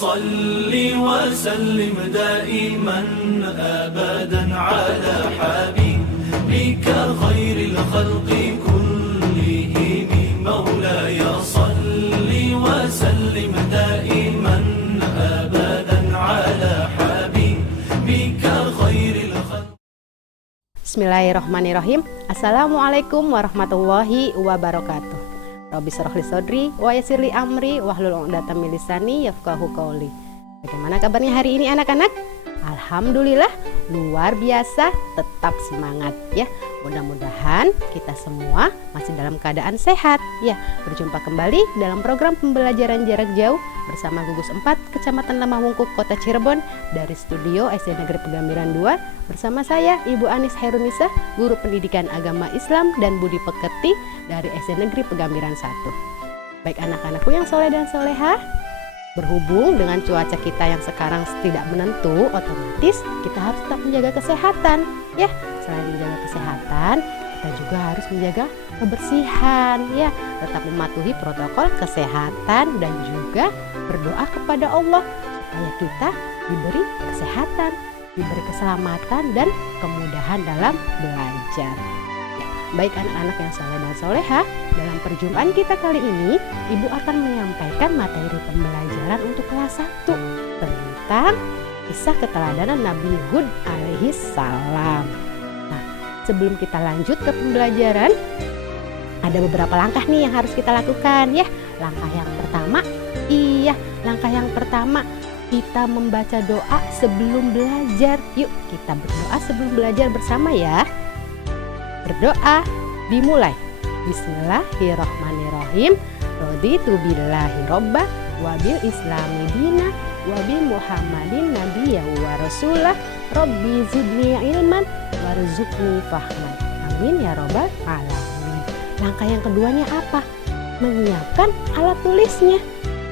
صل وسلم دائما أبدا على حبيبك خير الخلق كلهم مولاي صل وسلم دائما أبدا على حبيبك خير الخلق. Bismillahirrahmanirrahim. Assalamualaikum warahmatullahi wabarakatuh. Rabbi shrah li sadri wa yassir li amri wahlul 'uqdatam min lisani yafqahu qawli. Bagaimana kabarnya hari ini anak-anak? Alhamdulillah luar biasa, tetap semangat ya. Mudah-mudahan kita semua masih dalam keadaan sehat ya. Berjumpa kembali dalam program pembelajaran jarak jauh bersama gugus 4 Kecamatan Lemahwungkuk Kota Cirebon dari studio SD Negeri Pegambiran 2 bersama saya Ibu Anis Hairunisa, guru pendidikan agama Islam dan budi pekerti dari SD Negeri Pegambiran 1. Baik anak-anakku yang soleh dan soleha, berhubung dengan cuaca kita yang sekarang tidak menentu, otomatis kita harus tetap menjaga kesehatan ya. Selain menjaga kesehatan, kita juga harus menjaga kebersihan ya. Tetap mematuhi protokol kesehatan dan juga berdoa kepada Allah supaya kita diberi kesehatan, diberi keselamatan dan kemudahan dalam belajar. Baik anak-anak yang soleh dan soleha, dalam perjumpaan kita kali ini Ibu akan menyampaikan materi pembelajaran untuk kelas 1 tentang kisah keteladanan Nabi Hud alaihi salam. Nah, sebelum kita lanjut ke pembelajaran, ada beberapa langkah nih yang harus kita lakukan ya. Langkah yang pertama kita membaca doa sebelum belajar. Yuk kita berdoa sebelum belajar bersama ya. Berdoa dimulai. Bismillahirrahmanirrahim. Raditu billahi robba wa bil islami dina wa bi muhammadin nabiyya wa rasulah. Rabbi zidni ilman warzuqni fahman. Amin ya robbal alamin. Langkah yang keduanya apa? Menyiapkan alat tulisnya.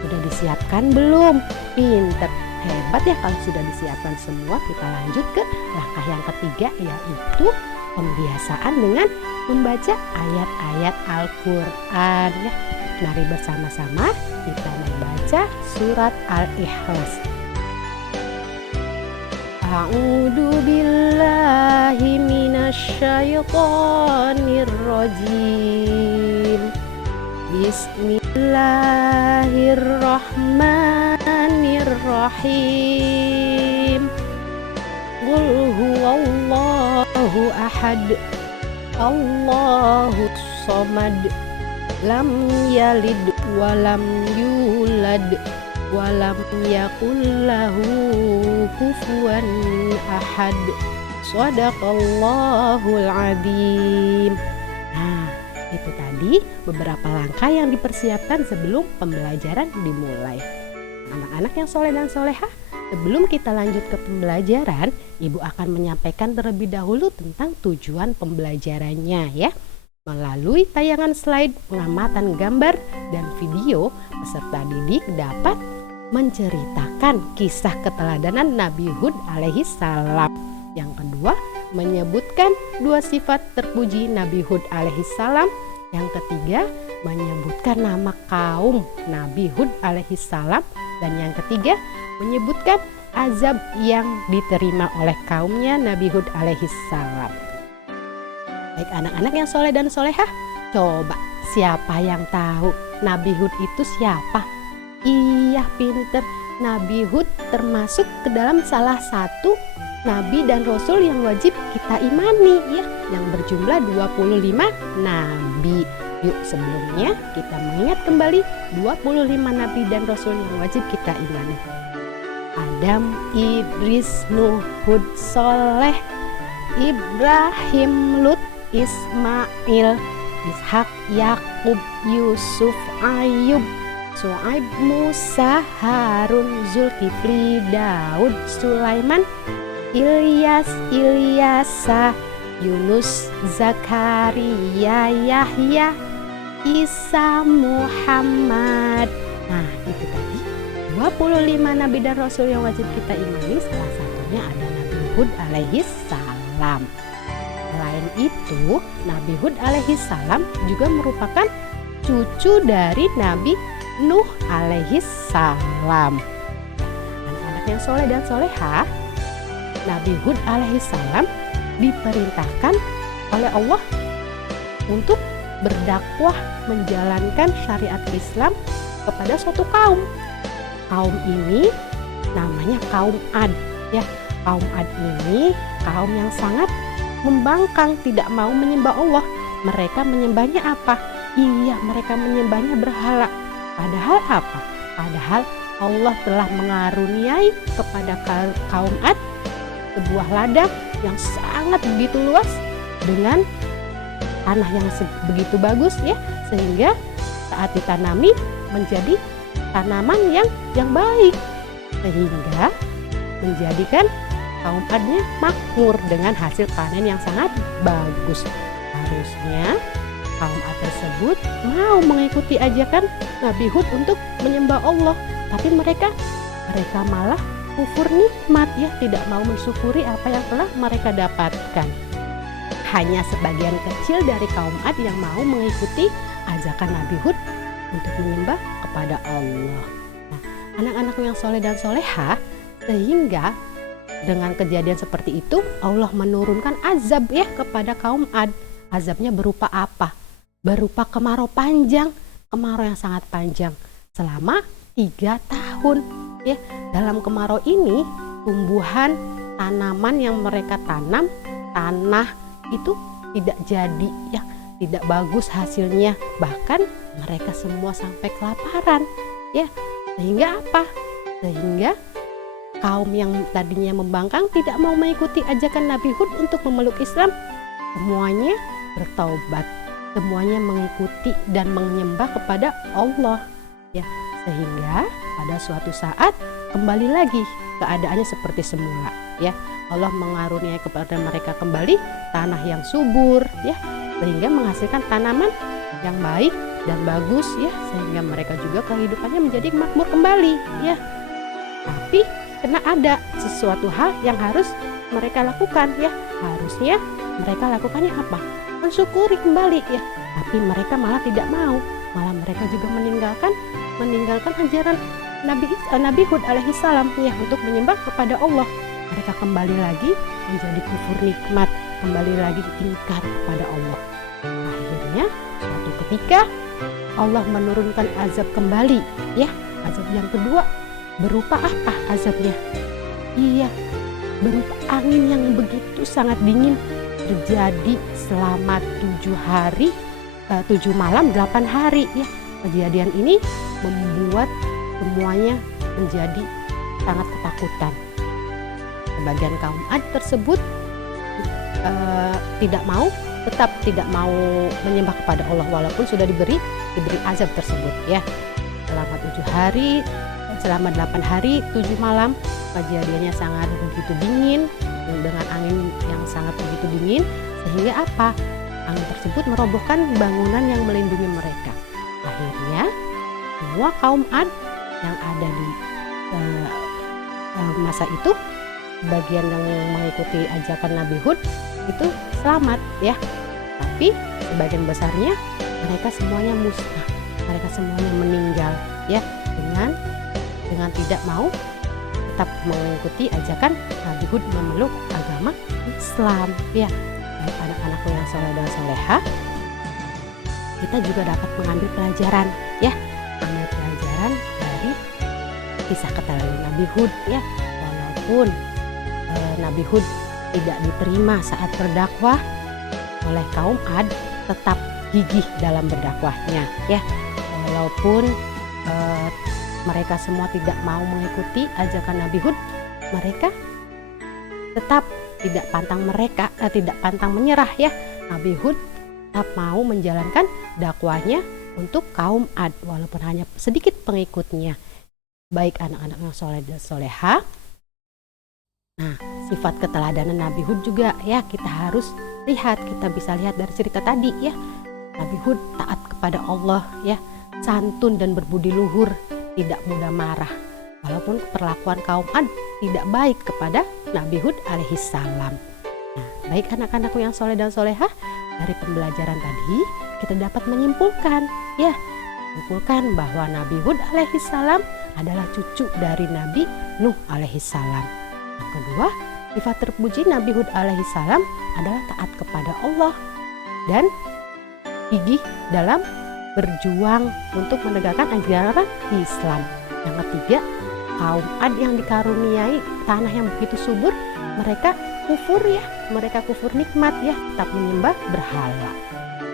Sudah disiapkan belum? Pinter, hebat ya kalau sudah disiapkan semua. Kita lanjut ke langkah yang ketiga, yaitu pembiasaan dengan membaca ayat-ayat Al-Quran ya. Mari bersama-sama kita membaca surat Al-Ikhlas. A'udzu billahi minasyaitonir rajim. Bismillahirrahmanirrahim. Qul huwallahu ahad, Allahus samad, lam yalid walam yulad walam yakul lahu kufuwan ahad. Shadaqallahul adzim. Nah, itu tadi beberapa langkah yang dipersiapkan sebelum pembelajaran dimulai. Anak-anak yang soleh dan soleha, sebelum kita lanjut ke pembelajaran, Ibu akan menyampaikan terlebih dahulu tentang tujuan pembelajarannya ya. Melalui tayangan slide, pengamatan gambar, dan video, peserta didik dapat menceritakan kisah keteladanan Nabi Hud alaihi salam. Yang kedua, menyebutkan 2 sifat terpuji Nabi Hud alaihi salam. Yang ketiga, menyebutkan nama kaum Nabi Hud alaihi salam. Dan yang ketiga, menyebutkan azab yang diterima oleh kaumnya Nabi Hud alaihi salam. Baik anak-anak yang soleh dan soleha, coba siapa yang tahu Nabi Hud itu siapa? Iya pinter, Nabi Hud termasuk ke dalam salah satu Nabi dan Rasul yang wajib kita imani ya, yang berjumlah 25 Nabi. Yuk sebelumnya kita mengingat kembali 25 Nabi dan Rasul yang wajib kita imani. Adam, Idris, Nuh, Hud, Soleh, Ibrahim, Lut, Ismail, Ishak, Yakub, Yusuf, Ayub, Su'aib, Musa, Harun, Zulkifli, Daud, Sulaiman, Ilyas, Ilyasa, Yunus, Zakaria, Yahya, Isa, Muhammad. Nah itu tadi 25 Nabi dan Rasul yang wajib kita imani. Salah satunya ada Nabi Hud alaihi salam. Selain itu, Nabi Hud alaihi salam juga merupakan cucu dari Nabi Nuh alaihi salam. yang soleh dan soleha, Nabi Hud alaihissalam diperintahkan oleh Allah untuk berdakwah menjalankan syariat Islam kepada suatu kaum. Kaum ini namanya kaum Ad ya. Kaum Ad ini kaum yang sangat membangkang, tidak mau menyembah Allah. Mereka menyembahnya apa? Iya, mereka menyembahnya berhala. Padahal apa? Padahal Allah telah mengaruniai kepada kaum Ad sebuah ladang yang sangat begitu luas dengan tanah yang begitu bagus ya, sehingga saat ditanami menjadi tanaman yang baik, sehingga menjadikan kaum Adnya makmur dengan hasil panen yang sangat bagus. Harusnya kaum Ad tersebut mau mengikuti ajakan Nabi Hud untuk menyembah Allah, tapi mereka malah kufur nikmat ya, tidak mau mensyukuri apa yang telah mereka dapatkan. Hanya sebagian kecil dari kaum Ad yang mau mengikuti ajakan Nabi Hud untuk menyembah kepada Allah. Nah, anak-anakku yang soleh dan soleha, sehingga dengan kejadian seperti itu Allah menurunkan azab ya kepada kaum Ad. Azabnya berupa apa? Berupa kemarau panjang, kemarau yang sangat panjang selama 3 tahun ya. Dalam kemarau ini tumbuhan tanaman yang mereka tanam, tanah itu tidak jadi ya, tidak bagus hasilnya, bahkan mereka semua sampai kelaparan ya. Sehingga apa? Sehingga kaum yang tadinya membangkang tidak mau mengikuti ajakan Nabi Hud untuk memeluk Islam, semuanya bertaubat, semuanya mengikuti dan menyembah kepada Allah ya. Sehingga pada suatu saat kembali lagi keadaannya seperti semula ya. Allah mengaruniai kepada mereka kembali tanah yang subur ya, sehingga menghasilkan tanaman yang baik dan bagus ya, sehingga mereka juga kehidupannya menjadi makmur kembali ya. Tapi karena ada sesuatu hal yang harus mereka lakukan ya, harusnya mereka lakukannya apa? Mensyukuri kembali ya. Tapi mereka malah tidak mau, malah mereka juga meninggalkan ajaran Nabi Hud alaihissalam ya, untuk menyembah kepada Allah. Mereka kembali lagi menjadi kufur nikmat, kembali lagi ingkar kepada Allah. Akhirnya suatu ketika Allah menurunkan azab kembali ya. Azab yang kedua berupa apa azabnya? Iya, berupa angin yang begitu sangat dingin, terjadi selama 7 hari, 7 malam 8 hari ya. Kejadian ini membuat semuanya menjadi sangat ketakutan. Sebagian kaum Ad tersebut tetap tidak mau menyembah kepada Allah walaupun sudah diberi azab tersebut ya. Selama 7 hari, selama 8 hari 7 malam, kejadiannya sangat begitu dingin dengan angin yang sangat begitu dingin, sehingga apa? Angin tersebut merobohkan bangunan yang melindungi mereka. Akhirnya semua kaum Ad yang ada di masa itu, bagian yang mengikuti ajakan Nabi Hud itu selamat ya. Tapi sebagian besarnya mereka semuanya musnah, mereka semuanya meninggal ya, dengan tidak mau tetap mengikuti ajakan Nabi Hud memeluk agama Islam ya. Baik anak-anakku yang soleh dan soleha, kita juga dapat mengambil pelajaran ya, ambil pelajaran dari kisah keteladanan Nabi Hud ya. Walaupun Nabi Hud tidak diterima saat berdakwah oleh kaum Ad, tetap gigih dalam berdakwahnya ya. Walaupun mereka semua tidak mau mengikuti ajakan Nabi Hud, mereka tetap tidak pantang menyerah ya. Nabi Hud tetap mau menjalankan dakwahnya untuk kaum Ad walaupun hanya sedikit pengikutnya. Baik anak-anak yang soleh dan soleha, nah sifat keteladanan Nabi Hud juga ya kita harus lihat, kita bisa lihat dari cerita tadi ya. Nabi Hud taat kepada Allah ya, santun dan berbudi luhur, tidak mudah marah. Walaupun perlakuan kaum Ad tidak baik kepada Nabi Hud alaihissalam. Nah, baik anak-anakku yang soleh dan soleha, dari pembelajaran tadi kita dapat menyimpulkan bahwa Nabi Hud alaihissalam adalah cucu dari Nabi Nuh alaihissalam. Yang kedua, sifat terpuji Nabi Hud alaihissalam adalah taat kepada Allah dan gigih dalam berjuang untuk menegakkan ajaran Islam. Yang ketiga, kaum Ad yang dikaruniai tanah yang begitu subur, mereka kufur ya, mereka kufur nikmat ya, tetap menyembah berhala.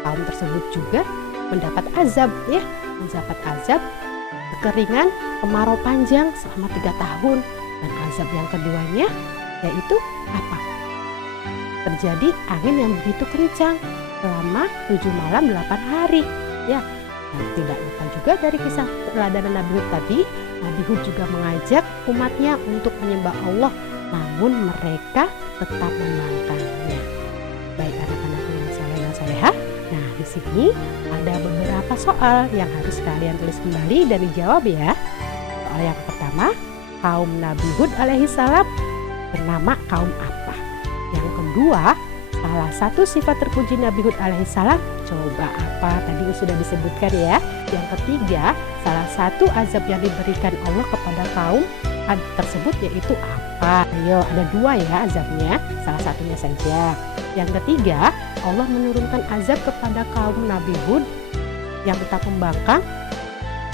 Kaum tersebut juga mendapat azab ya, mendapat azab kekeringan, kemarau panjang selama 3 tahun. Dan azab yang keduanya yaitu apa? Terjadi angin yang begitu kencang selama 7 malam 8 hari ya. Dan tidak lupa juga dari kisah teladan Nabi Hud tadi, Nabi Hud juga mengajak umatnya untuk menyembah Allah, namun mereka tetap membangkangnya. Baik anak-anakku yang saleh dan salehah, nah di sini ada beberapa soal yang harus kalian tulis kembali dan dijawab ya. Soal yang pertama, kaum Nabi Hud alaihissalam bernama kaum apa? Yang kedua, salah satu sifat terpuji Nabi Hud alaihissalam coba apa? Tadi sudah disebutkan ya. Yang ketiga, salah satu azab yang diberikan Allah kepada kaum tersebut yaitu apa? Ayo, ada 2 ya azabnya, salah satunya saja. Yang ketiga, Allah menurunkan azab kepada kaum Nabi Hud yang tetap membangkang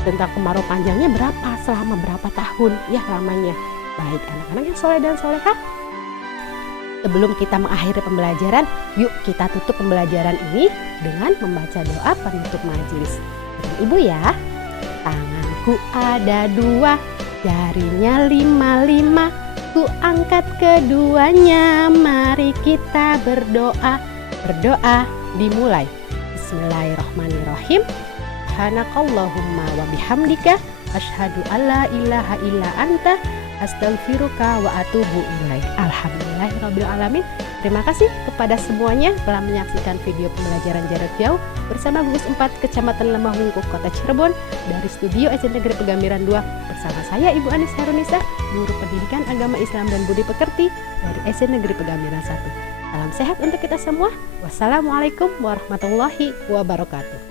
tentang kemarau panjangnya berapa, selama berapa tahun ya lamanya. Baik anak-anak yang soleh dan solehah, sebelum kita mengakhiri pembelajaran, yuk kita tutup pembelajaran ini dengan membaca doa penutup majelis. Dan ibu ya, tanganku ada 2, jarinya 5, ku angkat keduanya, mari kita berdoa. Berdoa dimulai. Bismillahirrahmanirrahim. Subhanakallahumma wa bihamdika asyhadu alla ilaha illa anta astaghfiruka wa atubu ilaik. Alhamdulillahirabbil alamin. Terima kasih kepada semuanya telah menyaksikan video pembelajaran jarak jauh bersama gugus 4 Kecamatan Lembah Wungkuk, Kota Cirebon, dari studio SD Negeri Pegamiran 2 bersama saya Ibu Anis Harunisa, guru pendidikan agama Islam dan budi pekerti dari SD Negeri Pegamiran 1. Salam sehat untuk kita semua. Wassalamualaikum warahmatullahi wabarakatuh.